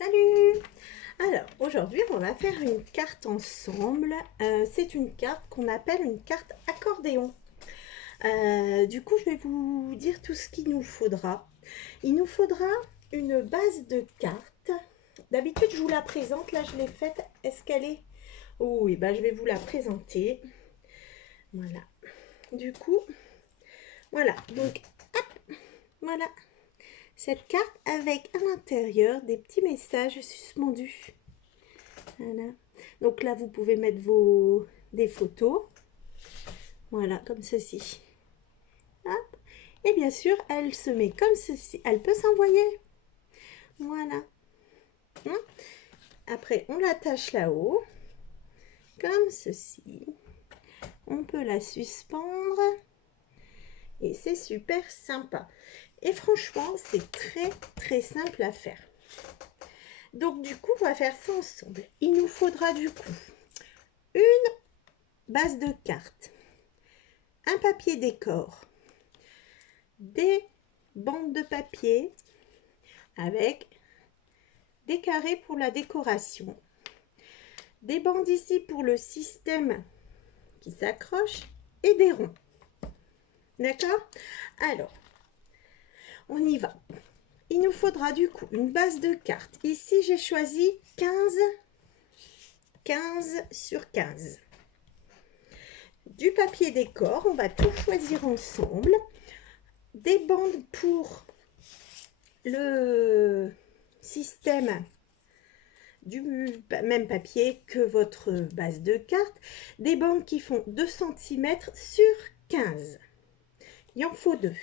Salut! Alors, aujourd'hui, on va faire une carte ensemble. C'est une carte qu'on appelle une carte accordéon. Du coup, je vais vous dire tout ce qu'il nous faudra. Il nous faudra une base de cartes. D'habitude, je vous la présente. Là, je l'ai faite. Est-ce qu'elle est... Oh oui, bah, je vais vous la présenter. Voilà. Du coup, voilà. Donc, hop, voilà. Cette carte avec à l'intérieur des petits messages suspendus. Voilà. Donc là, vous pouvez mettre des photos. Voilà, comme ceci. Hop. Et bien sûr, elle se met comme ceci. Elle peut s'envoyer. Voilà. Après, on l'attache là-haut. Comme ceci. On peut la suspendre. Et c'est super sympa. Et franchement, c'est très simple à faire. Donc du coup, on va faire ça ensemble. Il nous faudra du coup une base de cartes, un papier décor, des bandes de papier avec des carrés pour la décoration, des bandes ici pour le système qui s'accroche et des ronds. D'accord? Alors, on y va. Il nous faudra du coup une base de cartes. Ici, j'ai choisi 15 sur 15. Du papier décor, on va tout choisir ensemble. Des bandes pour le système du même papier que votre base de cartes. Des bandes qui font 2 cm sur 15. Il en faut 2.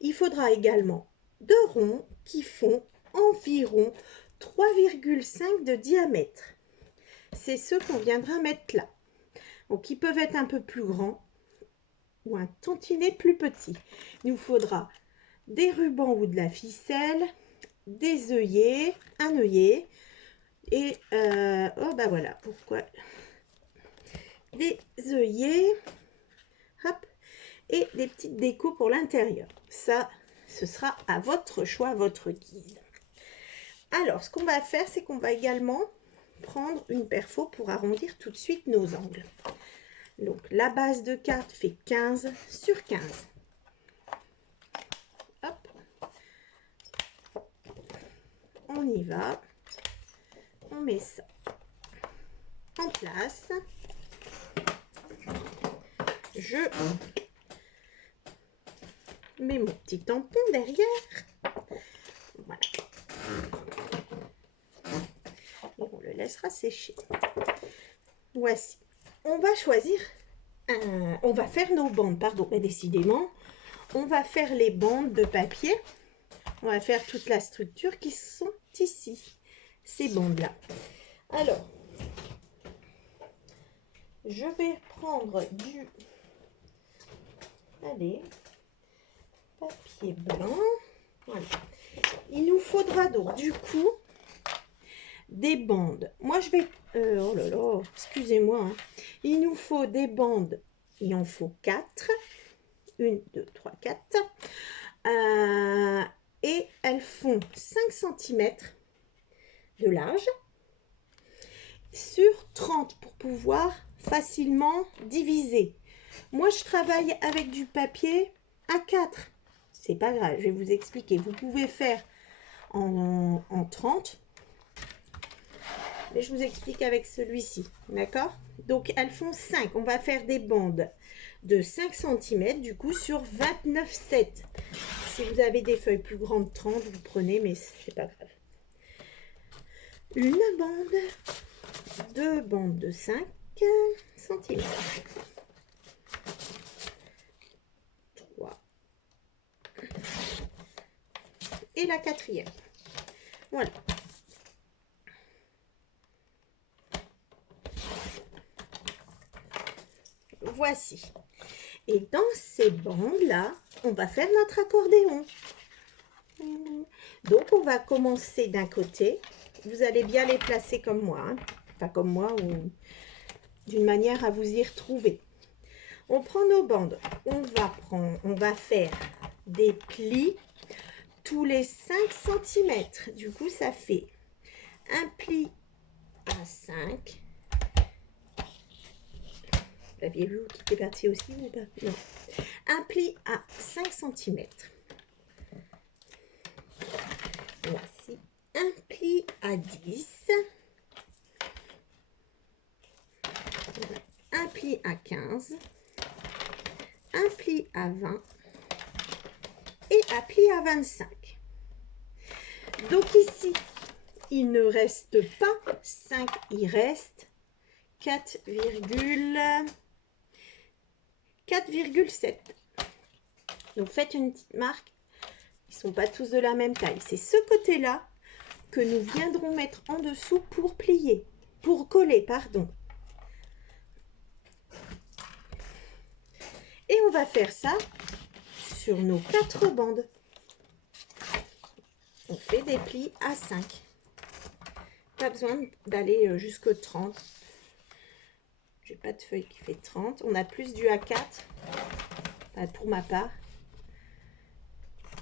Il faudra également 2 ronds qui font environ 3,5 de diamètre. C'est ceux qu'on viendra mettre là. Donc, ils peuvent être un peu plus grands ou un tantinet plus petit. Il nous faudra des rubans ou de la ficelle, des œillets, un œillet et oh bah voilà pourquoi des œillets, hop, et des petites décos pour l'intérieur. Ça, ce sera à votre choix, à votre guise. Alors, ce qu'on va faire, c'est qu'on va également prendre une perfo pour arrondir tout de suite nos angles. Donc, la base de carte fait 15 sur 15. Hop. On y va. On met ça en place. Je mets mon petit tampon derrière. Voilà. Et on le laissera sécher. Voici. On va choisir, on va faire nos bandes, pardon, mais décidément, on va faire les bandes de papier. On va faire toute la structure qui sont ici, ces bandes-là. Alors, je vais prendre du, allez, papier blanc. Voilà. Il nous faudra donc du coup des bandes. Moi, je vais, oh là là, excusez-moi. Hein. Il nous faut des bandes. Il en faut 4. 1, 2, 3, 4. Et elles font 5 cm de large sur 30 pour pouvoir facilement diviser. Moi, je travaille avec du papier A4. C'est pas grave, je vais vous expliquer. Vous pouvez faire en 30. Mais je vous explique avec celui-ci, d'accord? Donc, elles font 5. On va faire des bandes de 5 cm, du coup, sur 29,7. Si vous avez des feuilles plus grandes, 30, vous prenez, mais c'est pas grave. Une bande, 2 bandes de 5 cm. 3. Et la 4e. Voilà. Voici. Et dans ces bandes-là, on va faire notre accordéon. Donc, on va commencer d'un côté. Vous allez bien les placer comme moi. Hein. Enfin, comme moi, ou d'une manière à vous y retrouver. On prend nos bandes. On va faire des plis tous les 5 centimètres. Du coup, ça fait un pli à 5. L'aviez-vous qui était parti aussi ou pas? Non. Un pli à 5 centimètres. Voici un pli à 10. Un pli à 15. Un pli à 20. Et un pli à 25. Donc ici, il ne reste pas 5, il reste 4,7. Donc faites une petite marque. Ils ne sont pas tous de la même taille. C'est ce côté-là que nous viendrons mettre en dessous pour plier, pour coller, pardon. Et on va faire ça sur nos 4 bandes. On fait des plis à 5. Pas besoin d'aller jusqu'au 30. J'ai pas de feuille qui fait 30. On a plus du A4 pour ma part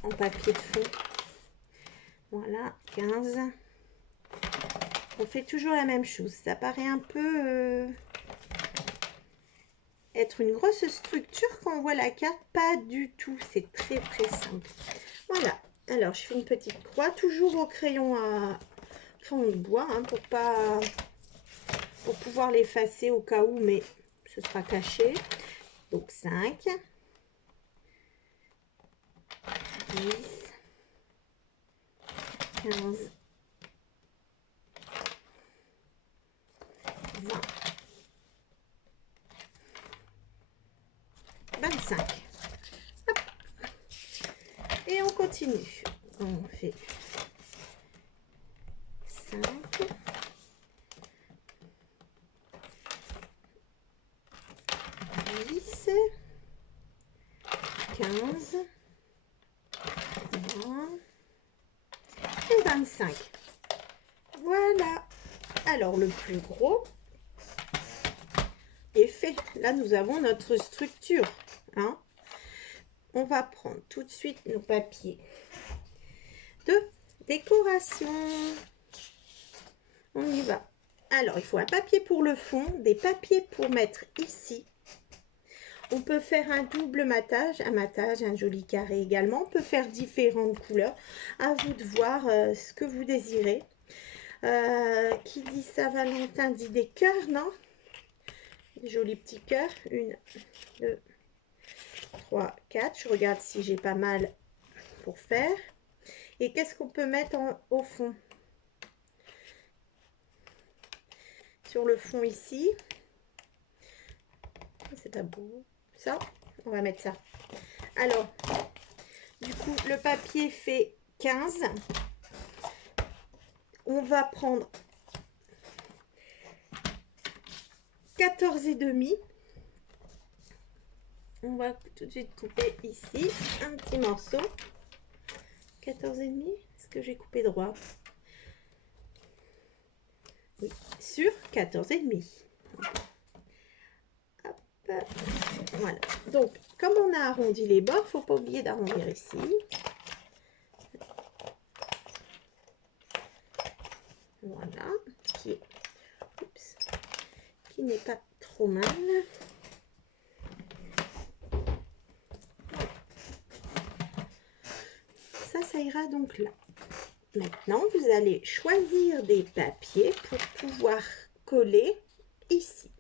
en papier de fond. Voilà, 15. On fait toujours la même chose. Ça paraît un peu être une grosse structure quand on voit la carte. Pas du tout. C'est très très simple. Voilà. Alors, je fais une petite croix, toujours au crayon de bois, hein, pour pouvoir l'effacer au cas où, mais ce sera caché. Donc 5, 10, 15, 20, 25. Hop. Et on continue. On fait 5, 10, 15, 20 et 25. Voilà. Alors, le plus gros est fait. Là, nous avons notre structure. Hein. On va prendre tout de suite nos papiers de décoration. On y va. Alors, il faut un papier pour le fond, des papiers pour mettre ici. On peut faire un double matage, un joli carré également. On peut faire différentes couleurs. À vous de voir ce que vous désirez. Qui dit Saint-Valentin dit des cœurs, non? Des jolis petits cœurs. 1, 2, 3, 4. Je regarde si j'ai pas mal pour faire. Et qu'est-ce qu'on peut mettre au fond? Sur le fond ici. C'est pas beau. Ça, on va mettre ça. Alors, du coup, le papier fait 15. On va prendre 14 et demi. On va tout de suite couper ici un petit morceau. 14 et demi. Est-ce que j'ai coupé droit? Oui, sur 14 et demi. Hop. Voilà. Donc, comme on a arrondi les bords, il ne faut pas oublier d'arrondir ici. Voilà. Qui n'est pas trop mal. Ça ira donc là. Maintenant, vous allez choisir des papiers pour pouvoir coller ici.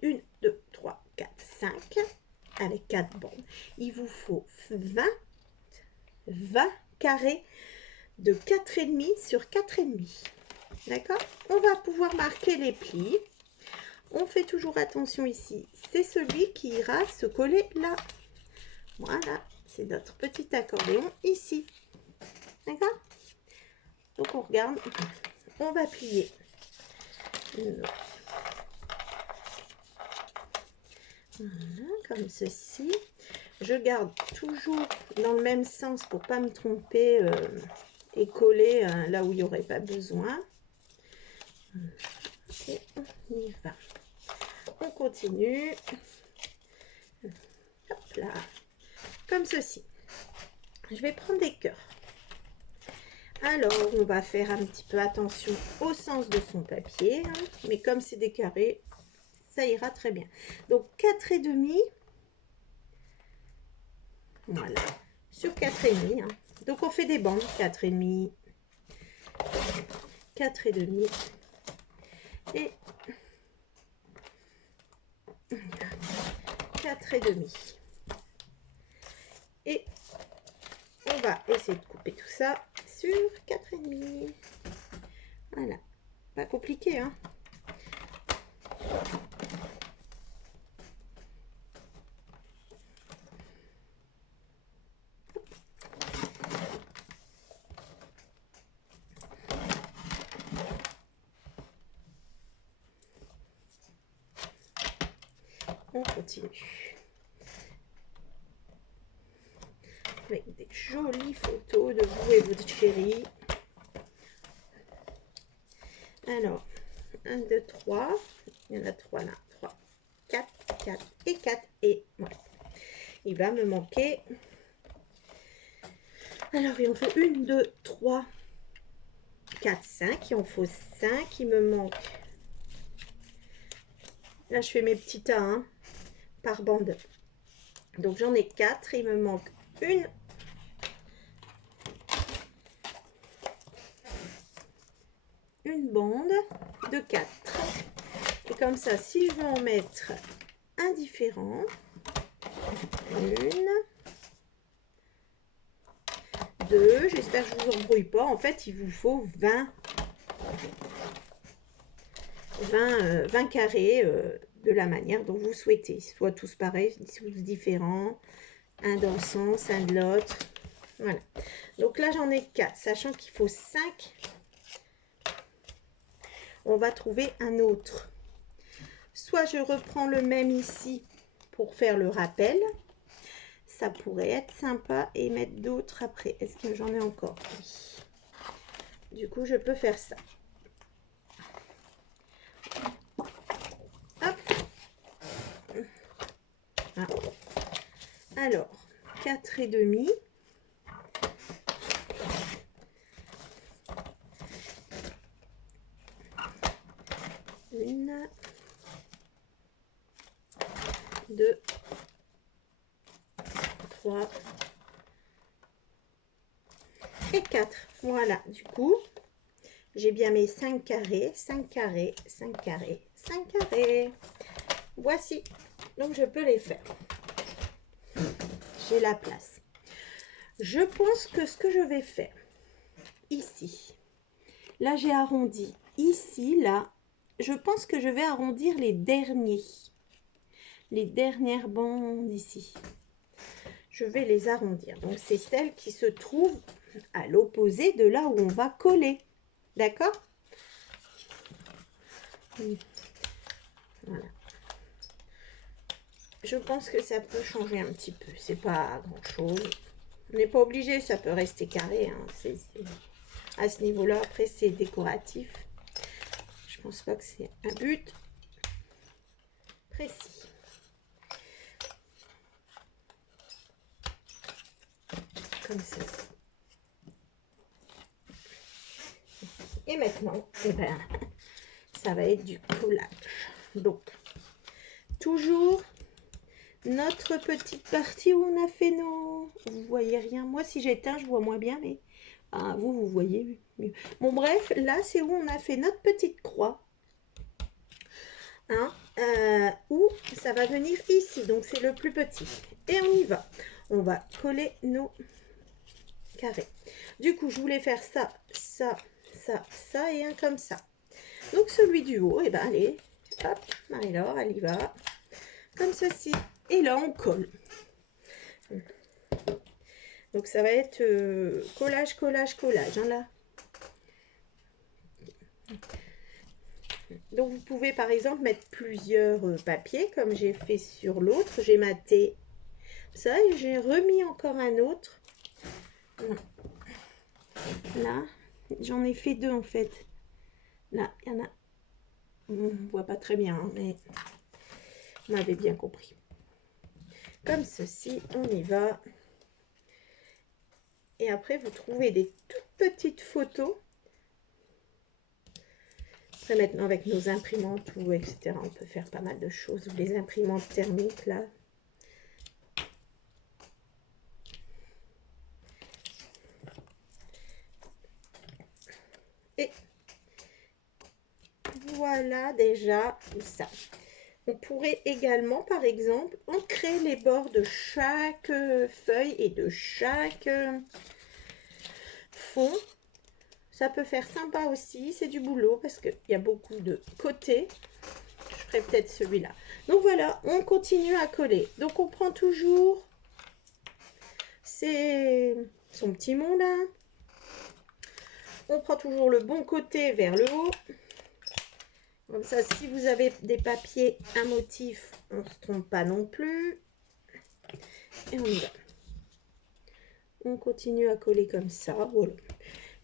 1, 2, 3, 4, 5 avec 4 bandes. Il vous faut 20 carrés de 4,5 sur 4,5. D'accord? On va pouvoir marquer les plis. On fait toujours attention ici. C'est celui qui ira se coller là. Voilà, c'est notre petit accordéon ici. D'accord? Donc on regarde, on va plier. Voilà, comme ceci. Je garde toujours dans le même sens pour pas me tromper et coller là où il n'y aurait pas besoin. Et on y va. On continue. Hop là. Comme ceci. Je vais prendre des cœurs. Alors, on va faire un petit peu attention au sens de son papier, hein, mais comme c'est des carrés, ça ira très bien. Donc, 4,5, voilà, sur 4,5. Hein. Donc, on fait des bandes, 4,5, 4,5 et 4,5. Et on va essayer de couper tout ça sur 4,5. Voilà, pas compliqué, hein. On continue avec des jolies photos de vous et votre chérie. Alors, 1, 2, 3. Il y en a 3 là. 3, 4, 4 et 4. Et voilà. Il va me manquer. Alors, il en faut 1, 2, 3, 4, 5. Il en faut 5. Il me manque. Là, je fais mes petits tas hein, par bande. Donc, j'en ai 4. Il me manque une bande de 4. Et comme ça, si je veux en mettre un différent, 1, 2, j'espère que je ne vous embrouille pas. En fait, il vous faut 20 carrés de la manière dont vous souhaitez. Soit tous pareils, tous différents, un dans le sens, un de l'autre. Voilà. Donc là, j'en ai 4, sachant qu'il faut 5. On va trouver un autre. Soit je reprends le même ici pour faire le rappel. Ça pourrait être sympa et mettre d'autres après. Est-ce que j'en ai encore? Oui. Du coup, je peux faire ça. Hop. Ah. Alors, 4,5. Une, 2, 3 et 4. Voilà, du coup, j'ai bien mes 5 carrés, 5 carrés, 5 carrés, 5 carrés. Voici. Donc, je peux les faire. J'ai la place. Je pense que ce que je vais faire, ici, là, j'ai arrondi. Ici, là, je pense que je vais arrondir les derniers. Les dernières bandes ici. Je vais les arrondir. Donc, c'est celles qui se trouvent à l'opposé de là où on va coller. D'accord? Voilà. Je pense que ça peut changer un petit peu. C'est pas grand-chose. On n'est pas obligé, ça peut rester carré. Hein. À ce niveau-là, après, c'est décoratif. Je pense pas que c'est un but précis. Comme ceci. Et maintenant, eh ben, ça va être du collage. Donc, toujours notre petite partie où on a fait nos... Vous voyez rien. Moi, si j'éteins, je vois moins bien, mais... Ah, vous voyez mieux. Bon, bref, là, c'est où on a fait notre petite croix. Hein, où ça va venir ici. Donc, c'est le plus petit. Et on y va. On va coller nos carrés. Du coup, je voulais faire ça, ça, ça, ça et un comme ça. Donc, celui du haut, et ben allez, hop, Marie-Laure, elle y va. Comme ceci. Et là, on colle. Donc, ça va être collage, collage, collage. Hein, là. Donc, vous pouvez, par exemple, mettre plusieurs papiers, comme j'ai fait sur l'autre. J'ai maté ça et j'ai remis encore un autre. Là, j'en ai fait 2, en fait. Là, il y en a... On ne voit pas très bien, hein, mais on avait bien compris. Comme ceci, on y va. Et après, vous trouvez des toutes petite photo. Après, maintenant, avec nos imprimantes ou etc., on peut faire pas mal de choses. Ou les imprimantes thermiques, là. Et voilà déjà ça. On pourrait également, par exemple, ancrer les bords de chaque feuille et de chaque fond. Ça peut faire sympa aussi, c'est du boulot parce qu'il y a beaucoup de côtés. Je ferai peut-être celui-là. Donc voilà, on continue à coller. Donc on prend toujours son petit mont là. On prend toujours le bon côté vers le haut. Comme ça, si vous avez des papiers, un motif, on ne se trompe pas non plus. Et on y va. On continue à coller comme ça. Voilà.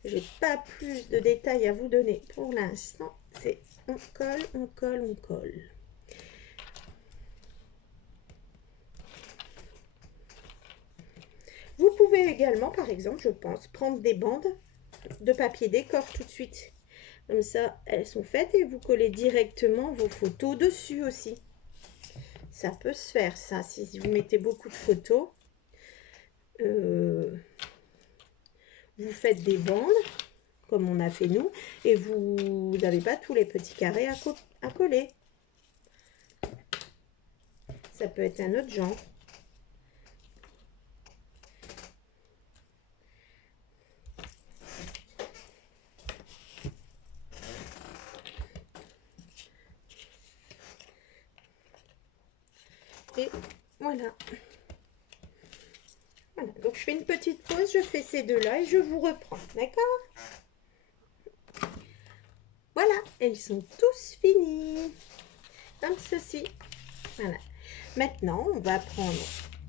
J'ai pas plus de détails à vous donner pour l'instant. C'est on colle, on colle, on colle. Vous pouvez également, par exemple, je pense, prendre des bandes de papier décor tout de suite. Comme ça, elles sont faites et vous collez directement vos photos dessus aussi. Ça peut se faire, ça, si vous mettez beaucoup de photos. Vous faites des bandes, comme on a fait nous, et vous n'avez pas tous les petits carrés à coller. Ça peut être un autre genre. Et voilà. Voilà, donc je fais une petite pause, je fais ces deux-là et je vous reprends, d'accord? Voilà, ils sont tous finis, comme ceci. Voilà. Maintenant, on va prendre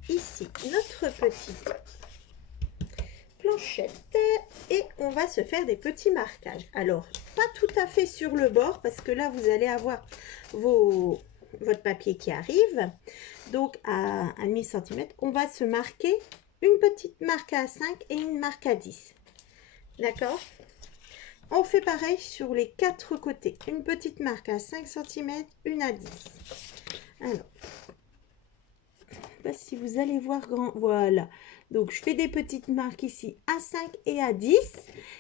ici notre petite planchette et on va se faire des petits marquages. Alors, pas tout à fait sur le bord parce que là, vous allez avoir votre papier qui arrive. Donc, à 1,5 cm, on va se marquer une petite marque à 5 et une marque à 10. D'accord? On fait pareil sur les 4 côtés. Une petite marque à 5 cm, une à 10. Alors, je ne sais pas si vous allez voir grand. Voilà. Donc, je fais des petites marques ici à 5 et à 10.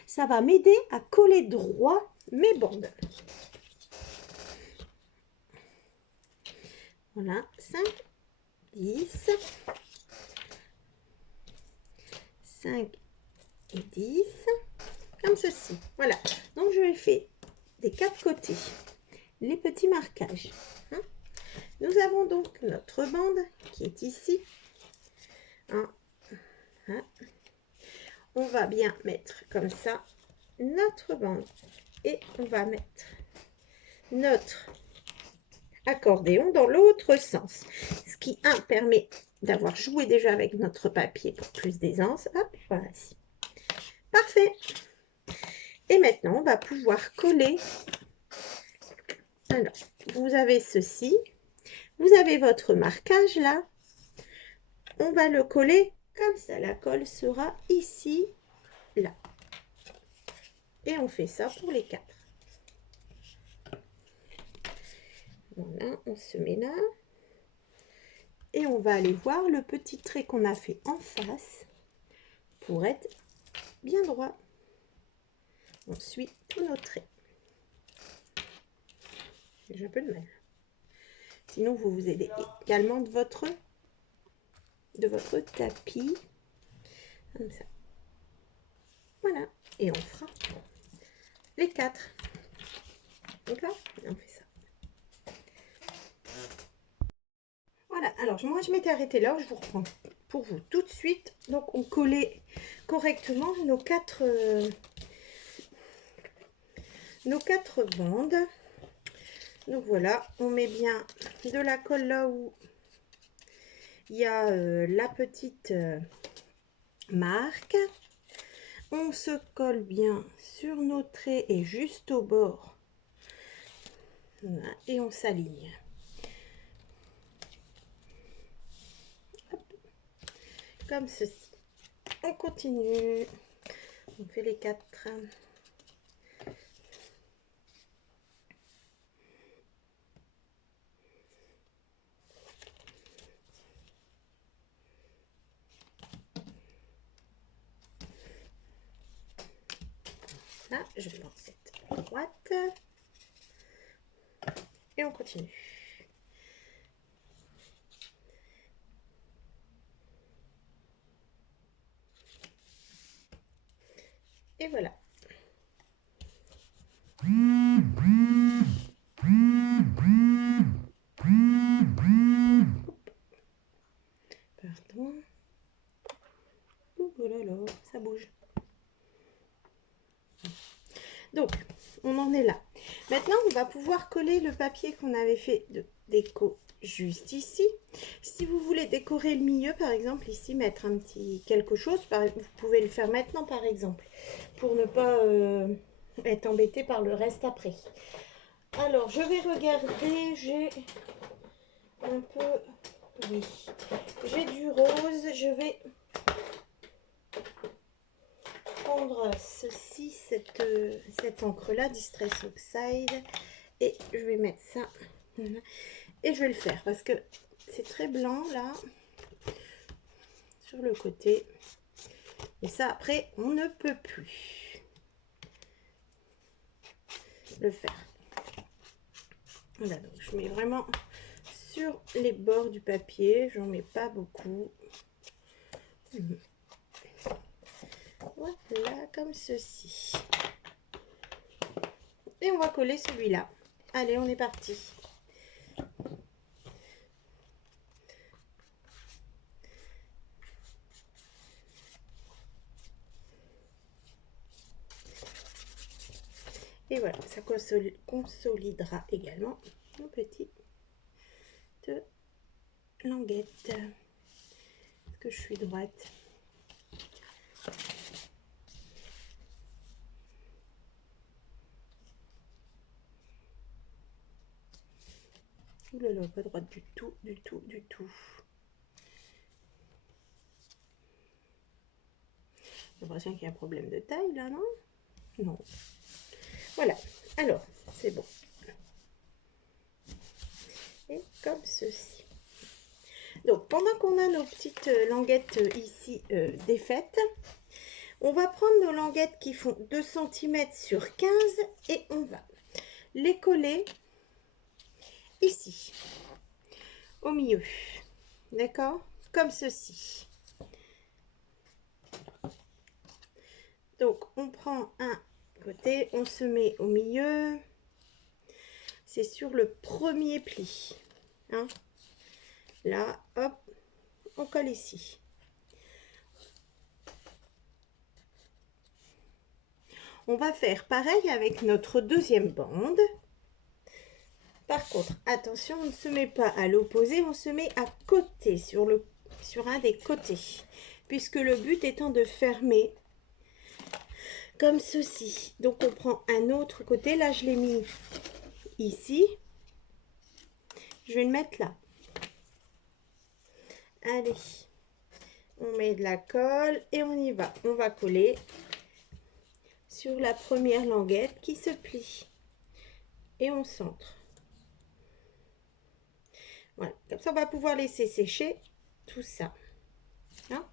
Ça va m'aider à coller droit mes bandes. Voilà, 5, 10, 5 et 10, comme ceci. Voilà, donc je fais des 4 côtés les petits marquages. Nous avons donc notre bande qui est ici. On va bien mettre comme ça notre bande et on va mettre notre accordéon dans l'autre sens, ce qui permet d'avoir joué déjà avec notre papier pour plus d'aisance. Hop, voici. Parfait. Et maintenant, on va pouvoir coller. Alors, vous avez ceci. Vous avez votre marquage là. On va le coller comme ça. La colle sera ici, là. Et on fait ça pour les 4. Voilà, on se met là. Et on va aller voir le petit trait qu'on a fait en face pour être bien droit. On suit tous nos traits. J'ai un peu de mal. Sinon, vous vous aidez également de votre tapis. Comme ça. Voilà. Et on fera les 4. D'accord? On fait ça. Voilà. Alors, moi, je m'étais arrêtée là. Je vous reprends pour vous tout de suite. Donc, on collait correctement nos 4 bandes. Donc voilà, on met bien de la colle là où il y a la petite marque. On se colle bien sur nos traits et juste au bord. Voilà, et on s'aligne. Comme ceci. On continue. On fait les 4. Là, je prends cette droite. Et on continue. Et voilà. Pardon. Oh là là, ça bouge. Donc, on en est là. Maintenant, on va pouvoir coller le papier qu'on avait fait de déco juste ici. Si vous voulez décorer le milieu, par exemple, ici, mettre un petit quelque chose, vous pouvez le faire maintenant, par exemple, pour ne pas être embêté par le reste après. Alors, je vais regarder, j'ai un peu, oui, j'ai du rose, je vais prendre ceci, cette encre là, Distress Oxide, et je vais mettre ça, et je vais le faire parce que c'est très blanc là, sur le côté, et ça après on ne peut plus le faire. Voilà, donc je mets vraiment sur les bords du papier, j'en mets pas beaucoup. Voilà, comme ceci. Et on va coller celui-là. Allez, on est parti. Et voilà, ça consolidera également nos petites languettes. Est-ce que je suis droite? Ouh là là, pas droite du tout, du tout, du tout. J'ai l'impression qu'il y a un problème de taille là, non? Non. Voilà, alors, c'est bon. Et comme ceci. Donc, pendant qu'on a nos petites languettes ici défaites, on va prendre nos languettes qui font 2 cm sur 15 et on va les coller ici, au milieu. D'accord? Comme ceci. Donc, on prend un côté, on se met au milieu. C'est sur le premier pli. Hein? Là, hop, on colle ici. On va faire pareil avec notre deuxième bande. Par contre, attention, on ne se met pas à l'opposé, on se met à côté, sur un des côtés. Puisque le but étant de fermer comme ceci. Donc, on prend un autre côté. Là, je l'ai mis ici. Je vais le mettre là. Allez, on met de la colle et on y va. On va coller sur la première languette qui se plie. Et on centre. Voilà, comme ça on va pouvoir laisser sécher tout ça. Hein?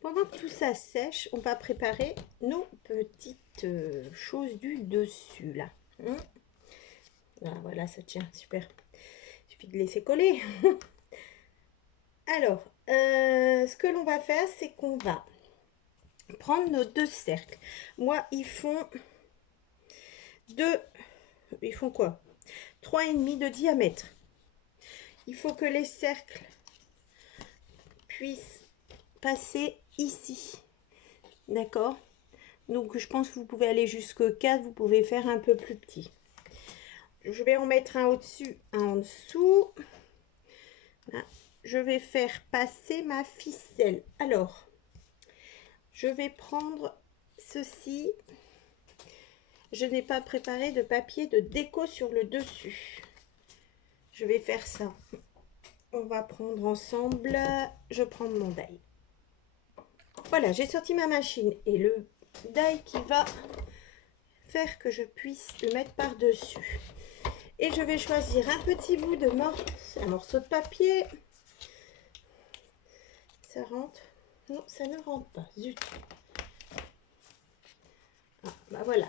Pendant que tout ça sèche, on va préparer nos petites choses du dessus là. Hein? Ah, voilà, ça tient, super. Il suffit de laisser coller. Alors, ce que l'on va faire, c'est qu'on va prendre nos 2 cercles. Moi, ils font quoi? 3,5 de diamètre. Il faut que les cercles puissent passer ici. D'accord? Donc, je pense que vous pouvez aller jusqu'au 4. Vous pouvez faire un peu plus petit. Je vais en mettre un au-dessus, un en dessous. Là, je vais faire passer ma ficelle. Alors, je vais prendre ceci. Je n'ai pas préparé de papier de déco sur le dessus. Je vais faire ça. on va prendre ensemble, je prends mon die. Voilà, j'ai sorti ma machine et le die qui va faire que je puisse le mettre par-dessus. Et je vais choisir un petit bout de un morceau de papier. Ça rentre? Non, ça ne rentre pas. Zut. Ah, bah voilà,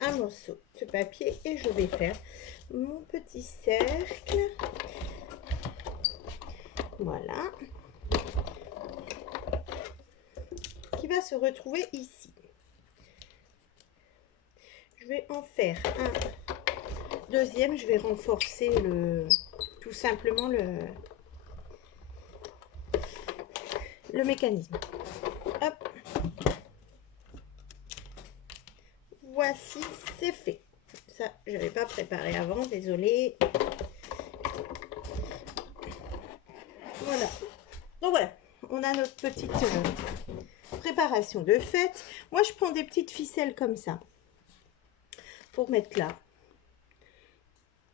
un morceau de papier et je vais faire mon petit cercle. Voilà. Qui va se retrouver ici. Je vais en faire un deuxième. Je vais renforcer tout simplement le mécanisme. Hop. Voici, c'est fait. Ça, je n'avais pas préparé avant, désolée. Voilà. Donc voilà, on a notre petite préparation de fête. Moi, je prends des petites ficelles comme ça pour mettre là.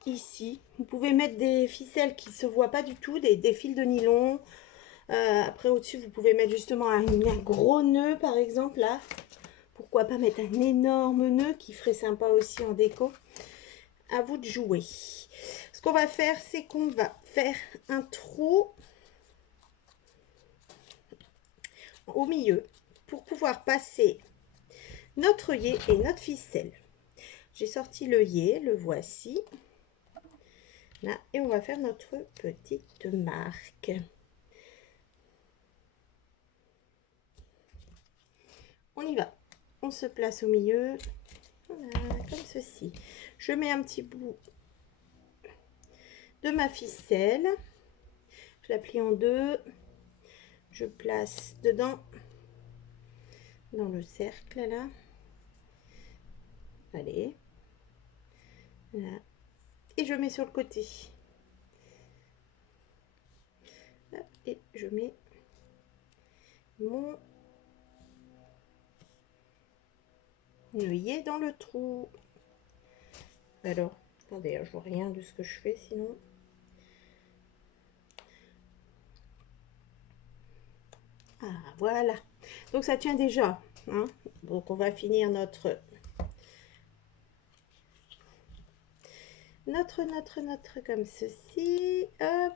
Ici, vous pouvez mettre des ficelles qui ne se voient pas du tout, des fils de nylon. Après, au-dessus, vous pouvez mettre justement un gros nœud, par exemple, là. Pourquoi pas mettre un énorme nœud qui ferait sympa aussi en déco. À vous de jouer. Ce qu'on va faire, c'est qu'on va faire un trou au milieu pour pouvoir passer notre œillet et notre ficelle. J'ai sorti l'œillet, le voici. Là, et on va faire notre petite marque. On y va. On se place au milieu. Voilà, comme ceci. Je mets un petit bout de ma ficelle. Je la plie en deux. Je place dedans, dans le cercle là. Allez. Là. Et je mets sur le côté. Et je mets mon œillet dans le trou. Alors, attendez, je vois rien de ce que je fais sinon. Ah, voilà. Donc, ça tient déjà. Hein. Donc, on va finir notre comme ceci. Hop.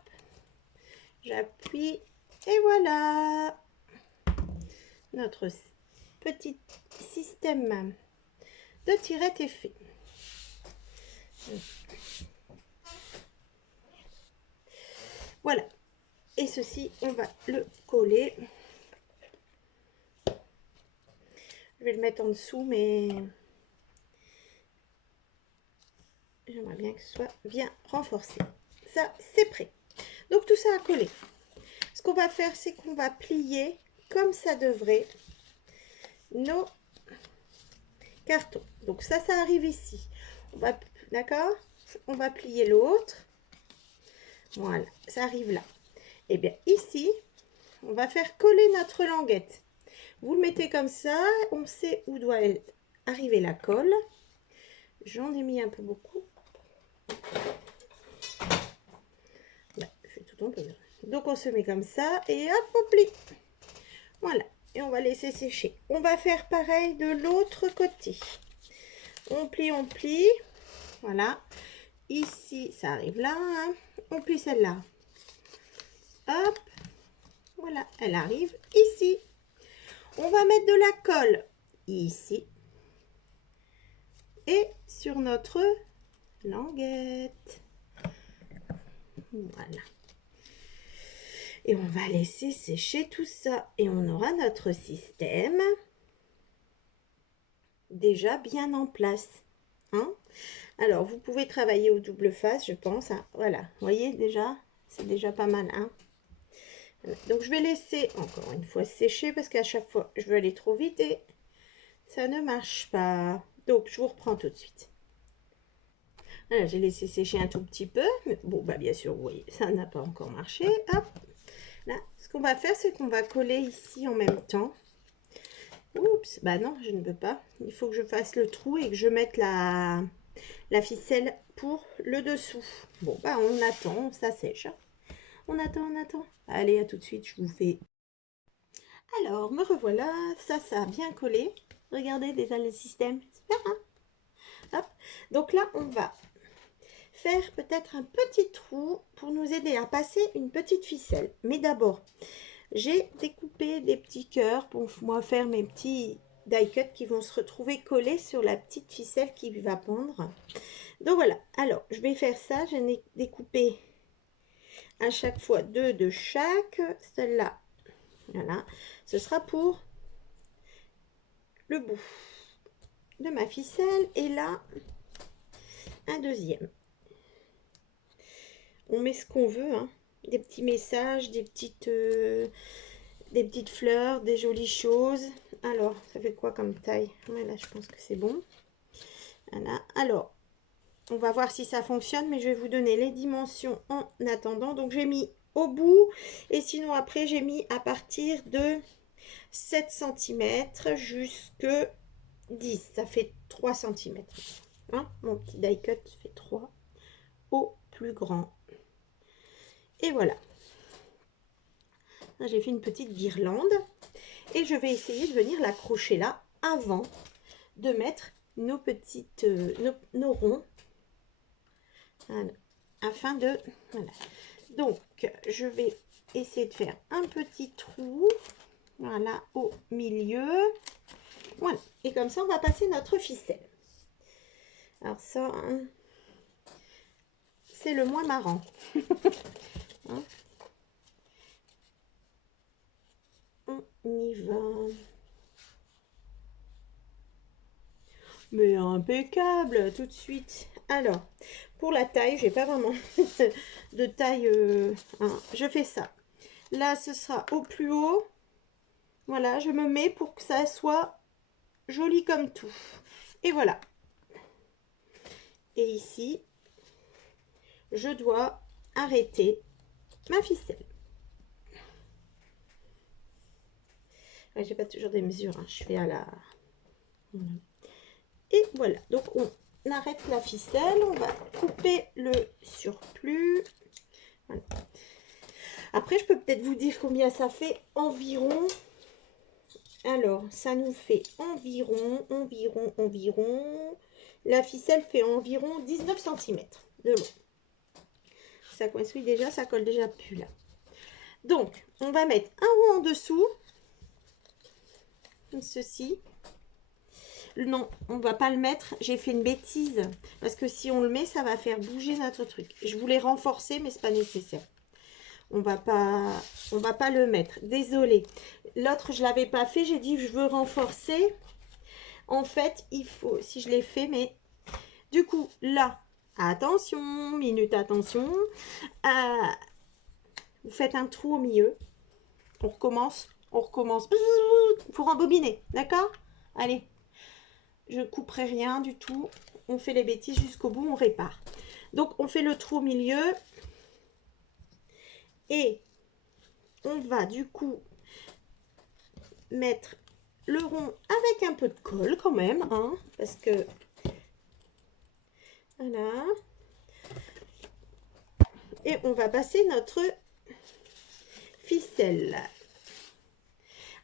J'appuie. Et voilà. Notre petit système de tirette est fait. Voilà. Et ceci, on va le coller. Je vais le mettre en dessous, mais j'aimerais bien que ce soit bien renforcé. Ça, c'est prêt. Donc, tout ça à coller. Ce qu'on va faire, c'est qu'on va plier comme ça devrait nos cartons. Donc, ça arrive ici. On va, d'accord? On va plier l'autre. Voilà, ça arrive là. Et bien, ici, on va faire coller notre languette. Vous le mettez comme ça, on sait où doit arriver la colle. J'en ai mis un peu beaucoup. Là, je fais tout un peu. Donc on se met comme ça et hop, on plie. Voilà, et on va laisser sécher. On va faire pareil de l'autre côté. On plie. Voilà. Ici, ça arrive là. Hein. On plie celle-là. Hop. Voilà, elle arrive ici. On va mettre de la colle ici. Et sur notre languette. Voilà. Et on va laisser sécher tout ça. Et on aura notre système déjà bien en place. Hein? Alors, vous pouvez travailler au double face, je pense. Hein. Voilà, vous voyez déjà, c'est déjà pas mal. Hein? Voilà. Donc, je vais laisser encore une fois sécher parce qu'à chaque fois, je veux aller trop vite et ça ne marche pas. Donc, je vous reprends tout de suite. Voilà, j'ai laissé sécher un tout petit peu. Mais bon, bah bien sûr, vous voyez, ça n'a pas encore marché. Hop. Là, ce qu'on va faire, c'est qu'on va coller ici en même temps. Oups, bah non, je ne peux pas. Il faut que je fasse le trou et que je mette la ficelle pour le dessous. Bon, bah on attend, ça sèche. On attend, on attend. Allez, à tout de suite, je vous fais. Alors, me revoilà. Ça a bien collé. Regardez déjà le système. Super, hein? Hop. Donc là, on va faire peut-être un petit trou pour nous aider à passer une petite ficelle. Mais d'abord, j'ai découpé des petits cœurs pour moi faire mes petits die cut qui vont se retrouver collés sur la petite ficelle qui va pendre. Donc voilà, alors je vais faire ça. J'en ai découpé à chaque fois 2 de chaque. Celle-là, voilà, ce sera pour le bout de ma ficelle. Et là, un deuxième. On met ce qu'on veut, hein. Des petits messages, des petites fleurs, des jolies choses. Alors, ça fait quoi comme taille? Ouais, là, je pense que c'est bon. Voilà. Alors, on va voir si ça fonctionne, mais je vais vous donner les dimensions en attendant. Donc, j'ai mis au bout, et sinon, après, j'ai mis à partir de 7 cm jusque 10. Ça fait 3 cm. Hein? Mon petit die cut fait 3 au plus grand. Et voilà. J'ai fait une petite guirlande. Et je vais essayer de venir l'accrocher là avant de mettre nos petites nos ronds, voilà, afin de, voilà. Donc je vais essayer de faire un petit trou, voilà, au milieu, voilà, et comme ça on va passer notre ficelle. Alors ça, hein, c'est le moins marrant. Hein, on y va. Mais impeccable, tout de suite. Alors, pour la taille, j'ai pas vraiment de taille. Hein, je fais ça. Là, ce sera au plus haut. Voilà, je me mets pour que ça soit joli comme tout. Et voilà. Et ici, je dois arrêter ma ficelle. Ouais, j'ai pas toujours des mesures, hein, je fais à la... Voilà. Et voilà, donc on arrête la ficelle, on va couper le surplus. Voilà. Après, je peux peut-être vous dire combien ça fait environ. Alors, ça nous fait environ. La ficelle fait environ 19 cm de long. Ça coince déjà, ça colle déjà plus là. Donc, on va mettre un rond en dessous. Comme ceci. Non, on va pas le mettre. J'ai fait une bêtise. Parce que si on le met, ça va faire bouger notre truc. Je voulais renforcer, mais c'est pas nécessaire. On va pas le mettre. Désolée. L'autre, je l'avais pas fait. J'ai dit, je veux renforcer. En fait, il faut, si je l'ai fait, mais du coup, là, attention, minute, attention. Vous faites un trou au milieu. On recommence. Pour embobiner, d'accord? Allez. Je couperai rien du tout. On fait les bêtises jusqu'au bout, on répare. Donc, on fait le trou au milieu. Et on va du coup mettre le rond avec un peu de colle quand même, hein, parce que voilà. Et on va passer notre ficelle.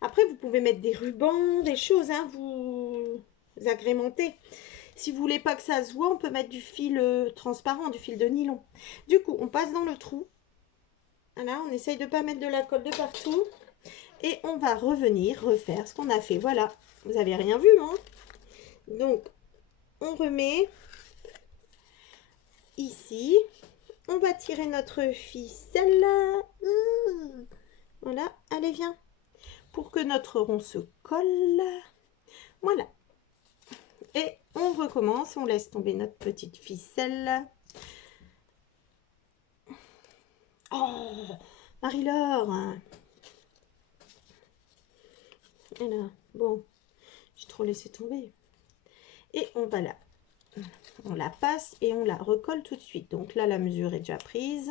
Après, vous pouvez mettre des rubans, des choses, hein, vous agrémentez. Si vous voulez pas que ça se voit, on peut mettre du fil transparent, du fil de nylon. Du coup, on passe dans le trou. Voilà, on essaye de ne pas mettre de la colle de partout. Et on va revenir, refaire ce qu'on a fait. Voilà, vous n'avez rien vu, hein? Donc, on remet ici. On va tirer notre ficelle. Voilà, allez, viens. Pour que notre rond se colle. Voilà. Et on recommence, on laisse tomber notre petite ficelle. Oh, Marie-Laure. Et là, bon, j'ai trop laissé tomber. Et on va là. On la passe et on la recolle tout de suite. Donc là, la mesure est déjà prise.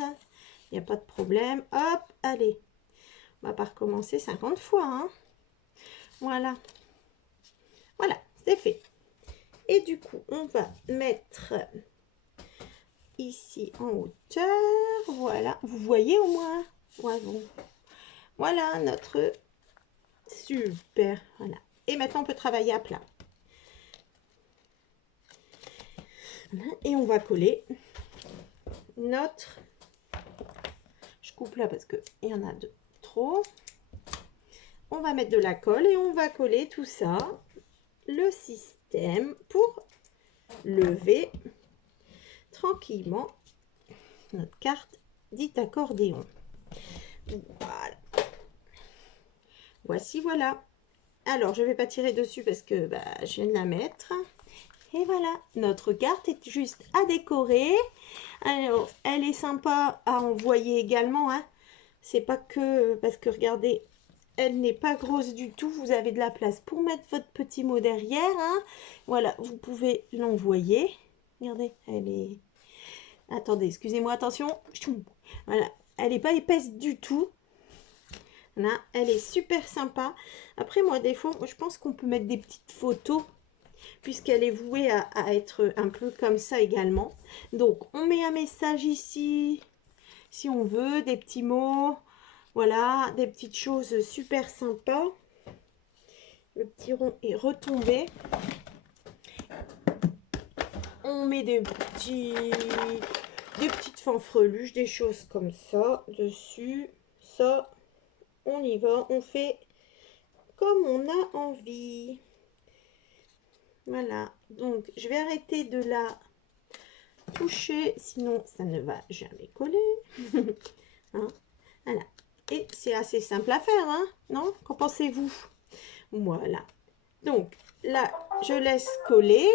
Il n'y a pas de problème. Hop, allez. On va pas recommencer 50 fois. Hein. Voilà. Voilà, c'est fait. Et du coup, on va mettre ici en hauteur. Voilà, vous voyez au moins? Ouais, bon. Voilà notre super. Voilà. Et maintenant on peut travailler à plat. Voilà. Et on va coller notre. Je coupe là parce que il y en a de trop. On va mettre de la colle et on va coller tout ça, le système, pour lever tranquillement notre carte dite accordéon. Voilà. Voici, voilà. Alors, je ne vais pas tirer dessus parce que je viens de la mettre. Et voilà, notre carte est juste à décorer. Alors, elle est sympa à envoyer également, hein. C'est pas que parce que regardez, elle n'est pas grosse du tout. Vous avez de la place pour mettre votre petit mot derrière, hein. Voilà, vous pouvez l'envoyer. Regardez, elle est... Attendez, excusez-moi, attention. Voilà, elle n'est pas épaisse du tout. Voilà, elle est super sympa. Après, moi, des fois, je pense qu'on peut mettre des petites photos puisqu'elle est vouée à être un peu comme ça également. Donc, on met un message ici, si on veut, des petits mots. Voilà, des petites choses super sympas. Le petit rond est retombé. On met des petites fanfreluches, des choses comme ça dessus. Ça, on y va, on fait comme on a envie. Voilà, donc je vais arrêter de la toucher, sinon ça ne va jamais coller. Hein, voilà, et c'est assez simple à faire, hein, non? Qu'en pensez-vous? Voilà, donc là, je laisse coller.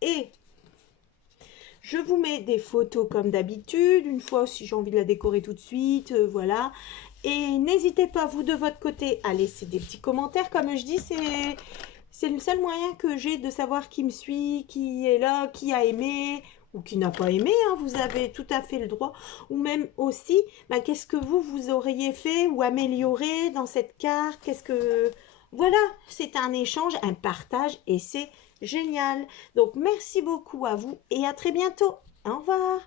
Et je vous mets des photos comme d'habitude, une fois si j'ai envie de la décorer tout de suite, voilà. Et n'hésitez pas, vous de votre côté, à laisser des petits commentaires. Comme je dis, c'est le seul moyen que j'ai de savoir qui me suit, qui est là, qui a aimé ou qui n'a pas aimé, hein. Vous avez tout à fait le droit. Ou même aussi, qu'est-ce que vous auriez fait ou amélioré dans cette carte? Qu'est-ce que... Voilà, c'est un échange, un partage et c'est génial. Donc, merci beaucoup à vous et à très bientôt. Au revoir.